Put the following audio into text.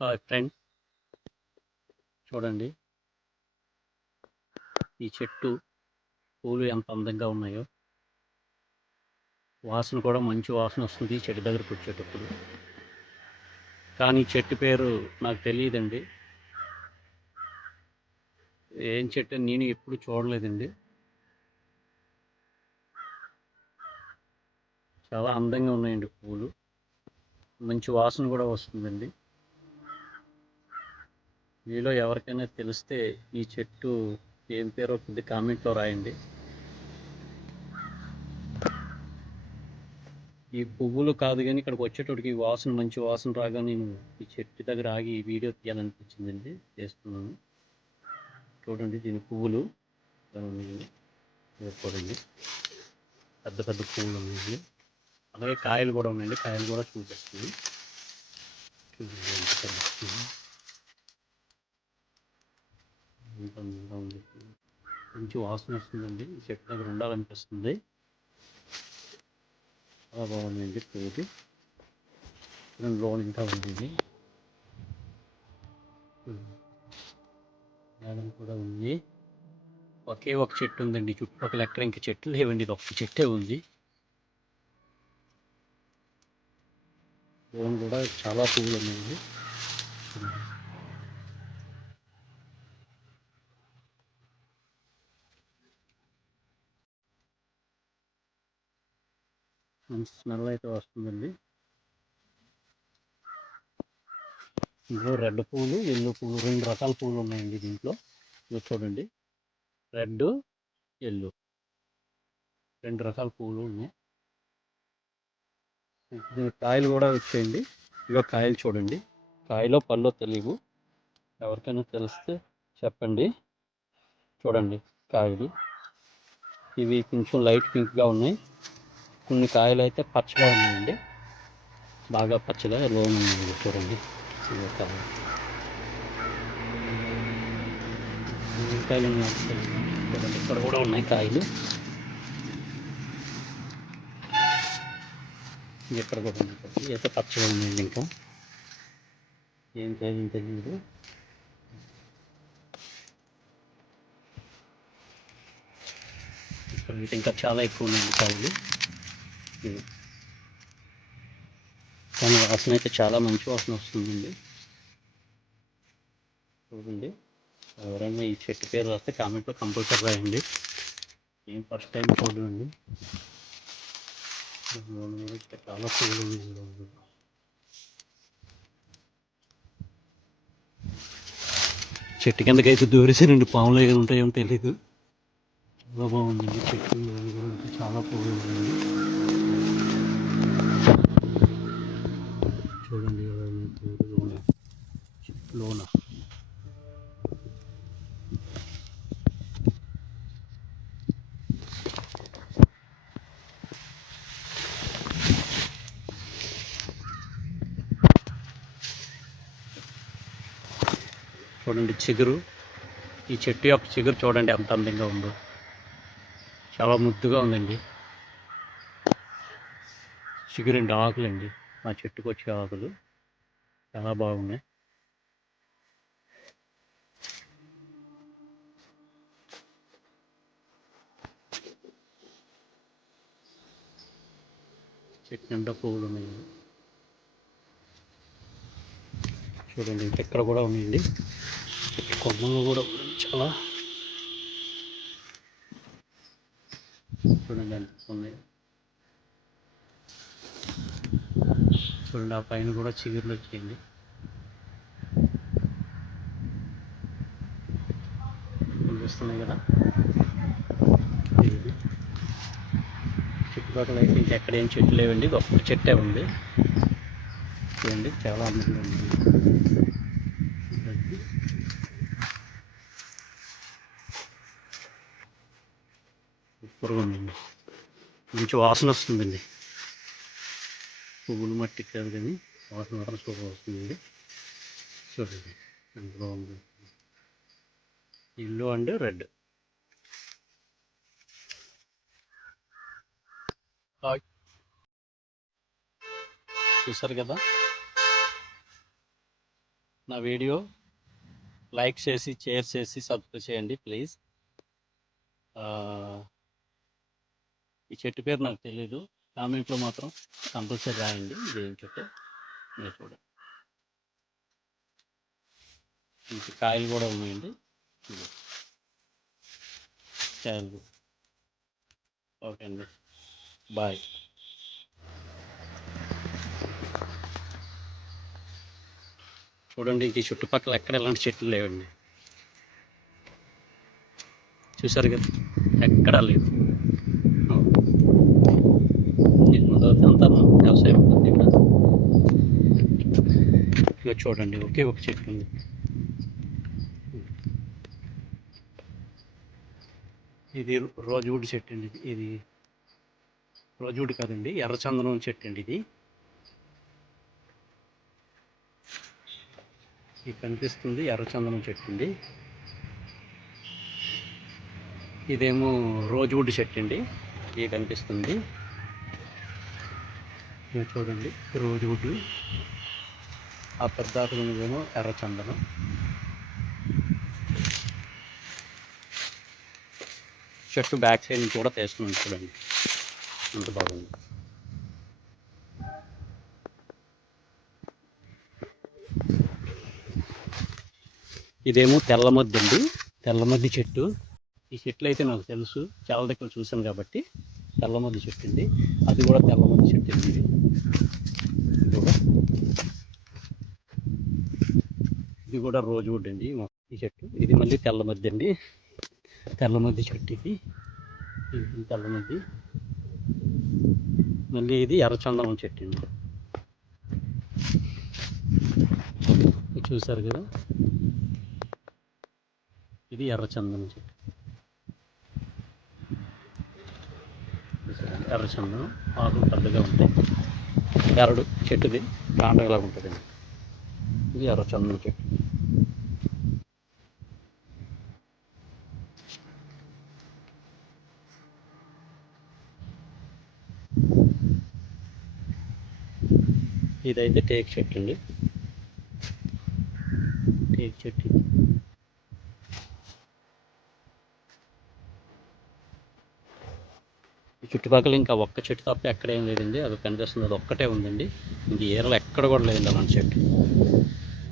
Hi friend, చూడండి ఈ చెట్టు పూలు ఎంత అందంగా ఉన్నాయో. వాసన కూడా మంచి వాసన వస్తుంది ఈ చెట్టు దగ్గరకు వచ్చేటప్పుడు. కానీ ఈ చెట్టు పేరు నాకు తెలియదండి. ఏం చెట్టు అని నేను ఎప్పుడు చూడలేదండి. చాలా అందంగా ఉన్నాయండి పూలు, మంచి వాసన కూడా వస్తుందండి. మీలో ఎవరికైనా తెలిస్తే ఈ చెట్టు ఏం పేరో కొద్ది కామెంట్లో రాయండి. ఈ పువ్వులు కాదు కానీ ఇక్కడికి వచ్చేటోడికి వాసన మంచి వాసన రాగా నేను ఈ చెట్టు దగ్గర ఆగి ఈ వీడియో తీయాలనిపించిందండి, చేస్తున్నాను. చూడండి దీని పువ్వులు చూడండి, పెద్ద పెద్ద పువ్వులు ఉన్నాయి. అలాగే కాయలు కూడా ఉన్నాయండి, కాయలు కూడా చూపిస్తుంది. చూడండి ఎంత పెద్ద పువ్వు, ఎంత అందంగా ఉంది. మంచి వాసన వస్తుందండి, ఈ చెట్టు దగ్గర ఉండాలనిపిస్తుంది. చాలా బాగుందండి పువ్వులు. లోన్ ఇంకా ఉంది, మేడం కూడా ఉంది. ఒకే ఒక చెట్టు ఉందండి, చుట్టుపక్కల ఎక్కడ ఇంకా చెట్లు లేవండి, ఇది ఒక్క చెట్టే ఉంది. లోన్ కూడా చాలా పువ్వులు ఉన్నాయండి. మంచి స్మెల్ అయితే వస్తుందండి. ఇందులో రెడ్ పువ్వులు, ఎల్లో పువ్వులు, రెండు రకాల పువ్వులు ఉన్నాయండి దీంట్లో. ఇది చూడండి, రెడ్, ఎల్లో, రెండు రకాల పువ్వులు ఉన్నాయి. కాయలు కూడా వచ్చాయండి. ఇగో కాయలు చూడండి, కాయలో పళ్ళో తెలియవు, ఎవరికైనా తెలిస్తే చెప్పండి. చూడండి కాయలు, ఇవి కొంచెం లైట్ పింక్గా ఉన్నాయి. కొన్ని కాయలు అయితే పచ్చగా ఉన్నాయండి, బాగా పచ్చగా లోన్ ఉన్నాయండి. చూడండి కాయలు ఉన్నాయి. చూడండి ఇక్కడ కూడా ఉన్నాయి కాయలు, ఇక్కడ కూడా ఉన్నాయి. అయితే పచ్చగా ఉన్నాయండి, ఇంకా ఏం కాయలు తెలియదు. ఇక్కడ ఇంకా చాలా ఎక్కువ ఉన్నాయండి కాయలు. కానీ వాసన అయితే చాలా మంచి వాసన వస్తుందండి. చూడండి, ఎవరైనా ఈ చెట్టు పేరు రాస్తే కామెంట్లో కంపల్సరీ రాయండి. నేను ఫస్ట్ టైం చూడండి, చాలా పువ్వులు ఉన్నాయి. చెట్టు కిందకైతే దూరేసానండి, పాములు ఏమి ఉంటాయేమో తెలీదు. చాలా బాగుందండి చెట్టు, చాలా పువ్వులు ఉన్నాయి. చూడండి చెట్లోన చూడండి చిగురు, ఈ చెట్టు యొక్క చిగురు చూడండి ఎంత అందంగా ఉందో, చాలా ముద్దుగా ఉందండి. చిగురండి, ఆకులండి, మా చెట్టుకు వచ్చే ఆకులు చాలా బాగున్నాయి. చెట్టు నిండా పువ్వులు ఉన్నాయండి. చూడండి ఇక్కడ కూడా ఉన్నాయండి, కొమ్మలు కూడా చాలా. చూడండి ఎంత ఉన్నాయి. చూడండి ఆ పైన కూడా చిగుర్లు వచ్చేయండి. కనిపిస్తున్నాయి కదా. చుట్టుపక్కల అయితే ఇంకెక్కడేం చెట్లు లేవండి, ఒక్క చెట్టే ఉంది. చూడండి చాలా అందంగా ఉంది. సూపర్గా ఉందండి, మంచి వాసన వస్తుందండి. పువ్వులు మట్టి కాదు కానీ వాసన మాత్రం సూపర్ వస్తుందండి. చూడండి ఎంత బాగుంది, ఎల్లో అండ్ రెడ్. చూసారు కదా. నా వీడియో లైక్ చేసి షేర్ చేసి సబ్స్క్రైబ్ చేయండి ప్లీజ్. ఈ చెట్టు పేరు నాకు తెలీదు, కామెంట్లో మాత్రం కంపల్సరీ రాయండి ఇదేం చెట్టు. మీరు చూడండి, ఇంక కాయలు కూడా ఉన్నాయండి. కాయలు. ఓకే అండి, బాయ్. చూడండి, ఇంక ఈ చుట్టుపక్కల ఎక్కడ ఎలాంటి చెట్లు లేవండి. చూసారు కదా, ఎక్కడా లేవు. అంతా వ్యవసాయం ఉంటుంది ఇక్కడ. ఇక చూడండి, ఒకే ఒక చెట్టు ఉంది. ఇది రోజువుడ్ చెట్టు అండి. ఇది రోజువుడ్ కాదండి, ఎర్రచందనం చెట్టు అండి. ఇది కనిపిస్తుంది ఎర్రచందనం చెట్టు అండి. ఇదేమో రోజువుడ్ చెట్టు అండి, ఇది కనిపిస్తుంది. చూడండి, రోజువుడ్. ఆ పెద్ద ఆకులనేమో ఎర్రచందనం. చెట్టు బ్యాక్ సైడ్ నుంచి కూడా తీస్తున్నాను, చూడండి ఎంత బాగుంది. ఇదేమో తెల్లమద్ది అండి, తెల్లమద్ది చెట్టు. ఈ చెట్లు అయితే నాకు తెలుసు, చాలా దగ్గర చూసాను కాబట్టి. తెల్లమద్ది చెట్టు అండి, అది కూడా తెల్లమద్ది చెట్టు అండి. ఇది కూడా రోజువుడ్ అండి ఈ చెట్టు. ఇది మళ్ళీ తెల్లమద్ది అండి, తెల్లమద్ది చెట్టు. ఇది తెల్లమద్ది. మళ్ళీ ఇది ఎర్రచందనం చెట్టు అండి. చూసారు కదా, ఇది ఎర్రచందనం చెట్టు. ఎర్రచందనం ఆకులు పెద్దగా ఉంటాయి. ఎర్రడు చెట్టుది కాండలాగా ఉంటుందండి. ఇది ఎర్రచందనం చెట్టు. ఇదైతే టేక్ చెట్టు అండి, టేక్ చెట్టు. ఈ చుట్టుపక్కల ఇంకా ఒక్క చెట్టు తప్ప ఎక్కడ ఏం లేదండి, అది కనిపిస్తుంది, అది ఒక్కటే ఉందండి. ఇంక ఏరలు ఎక్కడ కూడా లేదండి అలాంటి చెట్టు.